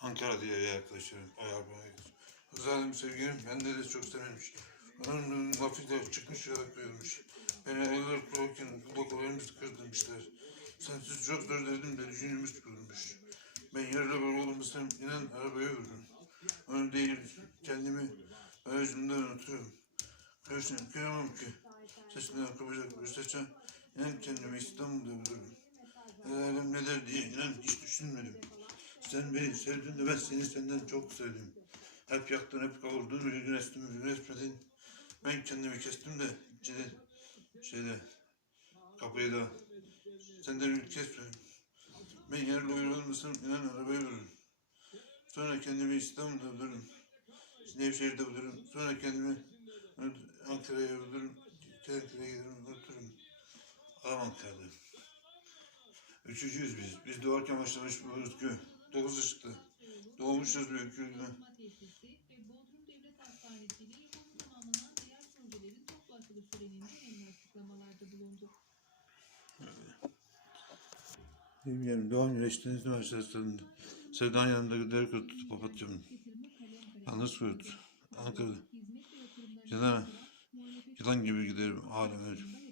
Ankara diye yaklaşıyorum. Ayarlamaya Zalim sevgilim bende de çok sevmemiş. Onun lafı da çıkmış yola koyulmuş. Beni eller kurarken kulaklarımız kırdırmışlar. Sensiz çok zor dedim de düşünümüz kırılmış. Ben yerle bir olmasam inan arabaya vururum. Onu değil kendimi ağacımda unuturum. Karşına kıyamam ki. Sesinden kapacak bir saça inan kendimi İstanbul'da bulurum. Der diye inan hiç düşünmedim. Sen beni sevdin de ben seni senden çok sevdim. Hep yaktın, hep kavurdun, bir gün estin, bir gün. Ben kendimi kestim de, içeri, şeyde, kapıyı da, senden bir kesmedim. Ben yerle uyurulmasam inan arabaya vururum. Sonra kendimi İstanbul'da bulurum. Nevşehir'de bulurum. Sonra kendimi Ankara'ya bulurum. Ankara'ya giderim, unuturum. Ağam Ankara'da. Üçüncüyüz biz. Biz doğarken başlamış bu ırkı. Dokuz ışıklı. Doğmuşuz açıklamalarda bulundu. Bilmiyorum. Doğan güneşteniz üniversitesinde. Sevdan yanında gider kurtuldu kalem Yalnız kurt. Yatırımların Yılan, yılan gibi giderim alem ölüm.